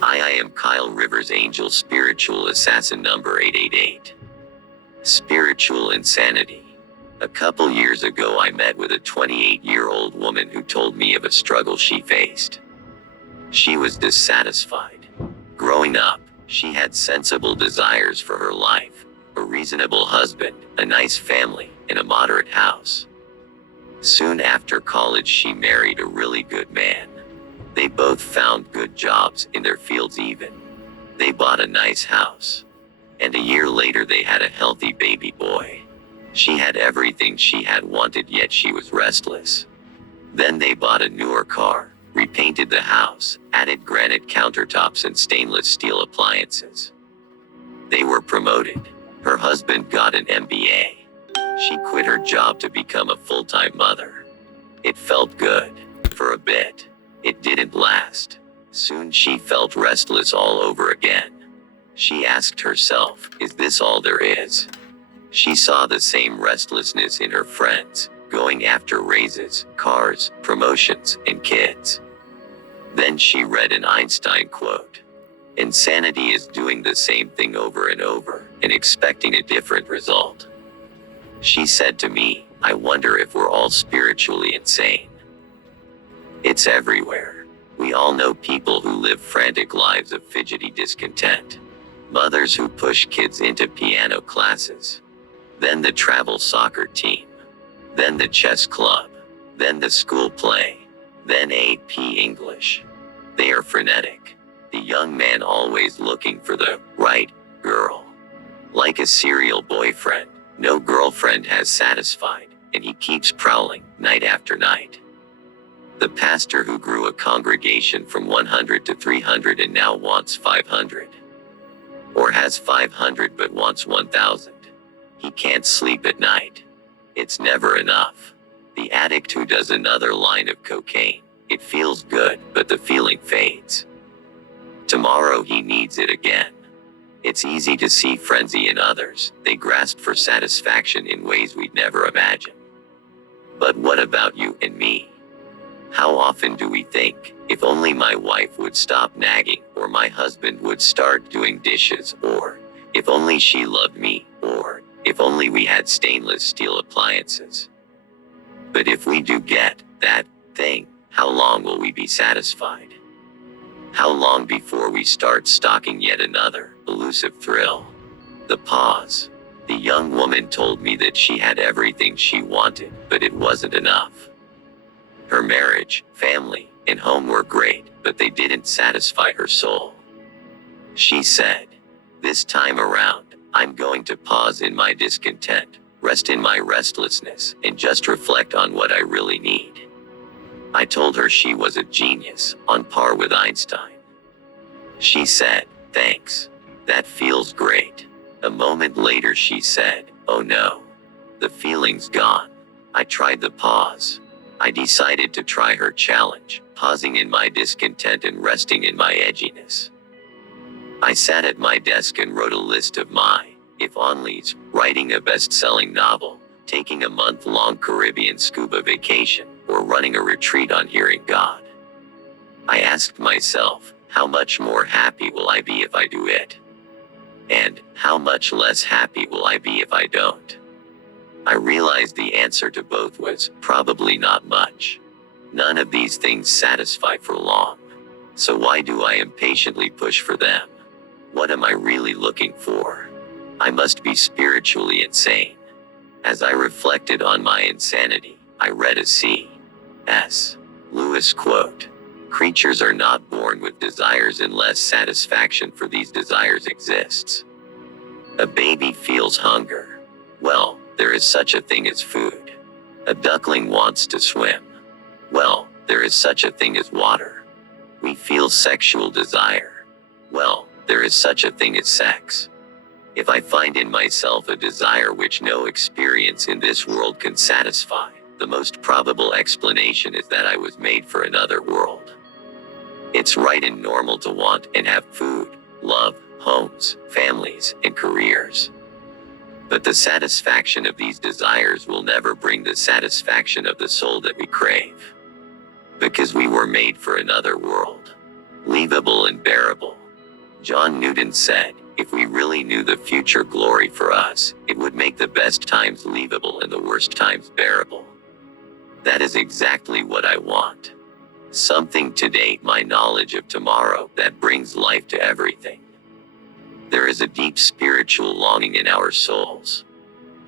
I am Kyle Rivers, Angel Spiritual Assassin number 888. Spiritual insanity. A couple years ago I met with a 28-year-old woman who told me of a struggle she faced. She was dissatisfied. Growing up, she had sensible desires for her life, a reasonable husband, a nice family, and a moderate house. Soon after college she married a really good man. They both found good jobs in their fields even. They bought a nice house. And a year later they had a healthy baby boy. She had everything she had wanted, yet she was restless. Then they bought a newer car, repainted the house, added granite countertops and stainless steel appliances. They were promoted. Her husband got an MBA. She quit her job to become a full-time mother. It felt good. For a bit. It didn't last. Soon she felt restless all over again. She asked herself, is this all there is? She saw the same restlessness in her friends, going after raises, cars, promotions, and kids. Then she read an Einstein quote. Insanity is doing the same thing over and over, and expecting a different result. She said to me, I wonder if we're all spiritually insane. It's everywhere. We all know people who live frantic lives of fidgety discontent. Mothers who push kids into piano classes. Then the travel soccer team. Then the chess club. Then the school play. Then AP English. They are frenetic. The young man always looking for the right girl. Like a serial boyfriend, no girlfriend has satisfied, and he keeps prowling, night after night. The pastor who grew a congregation from 100 to 300 and now wants 500. Or has 500 but wants 1,000. He can't sleep at night. It's never enough. The addict who does another line of cocaine. It feels good, but the feeling fades. Tomorrow he needs it again. It's easy to see frenzy in others. They grasp for satisfaction in ways we'd never imagine. But what about you and me? How often do we think, if only my wife would stop nagging, or my husband would start doing dishes, or if only she loved me, or if only we had stainless steel appliances. But if we do get that thing, how long will we be satisfied? How long before we start stalking yet another elusive thrill? The pause. The young woman told me that she had everything she wanted, but it wasn't enough. Her marriage, family, and home were great, but they didn't satisfy her soul. She said, this time around, I'm going to pause in my discontent, rest in my restlessness, and just reflect on what I really need. I told her she was a genius, on par with Einstein. She said, thanks. That feels great. A moment later she said, oh no. The feeling's gone. I tried the pause. I decided to try her challenge, pausing in my discontent and resting in my edginess. I sat at my desk and wrote a list of my if-onlys, writing a best-selling novel, taking a month-long Caribbean scuba vacation, or running a retreat on hearing God. I asked myself, how much more happy will I be if I do it? And, how much less happy will I be if I don't? I realized the answer to both was, probably not much. None of these things satisfy for long. So why do I impatiently push for them? What am I really looking for? I must be spiritually insane. As I reflected on my insanity, I read a C.S. Lewis quote. Creatures are not born with desires unless satisfaction for these desires exists. A baby feels hunger. Well, there is such a thing as food. A duckling wants to swim. Well, there is such a thing as water. We feel sexual desire. Well, there is such a thing as sex. If I find in myself a desire which no experience in this world can satisfy, the most probable explanation is that I was made for another world. It's right and normal to want and have food, love, homes, families, and careers. But the satisfaction of these desires will never bring the satisfaction of the soul that we crave. Because we were made for another world. Livable and bearable. John Newton said, "If we really knew the future glory for us, it would make the best times livable and the worst times bearable." That is exactly what I want. Something today, my knowledge of tomorrow, that brings life to everything. There is a deep spiritual longing in our souls.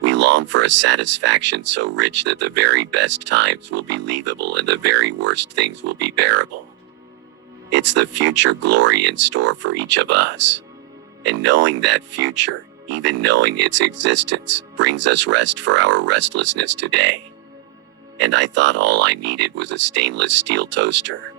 We long for a satisfaction so rich that the very best times will be livable and the very worst things will be bearable. It's the future glory in store for each of us. And knowing that future, even knowing its existence, brings us rest for our restlessness today. And I thought all I needed was a stainless steel toaster.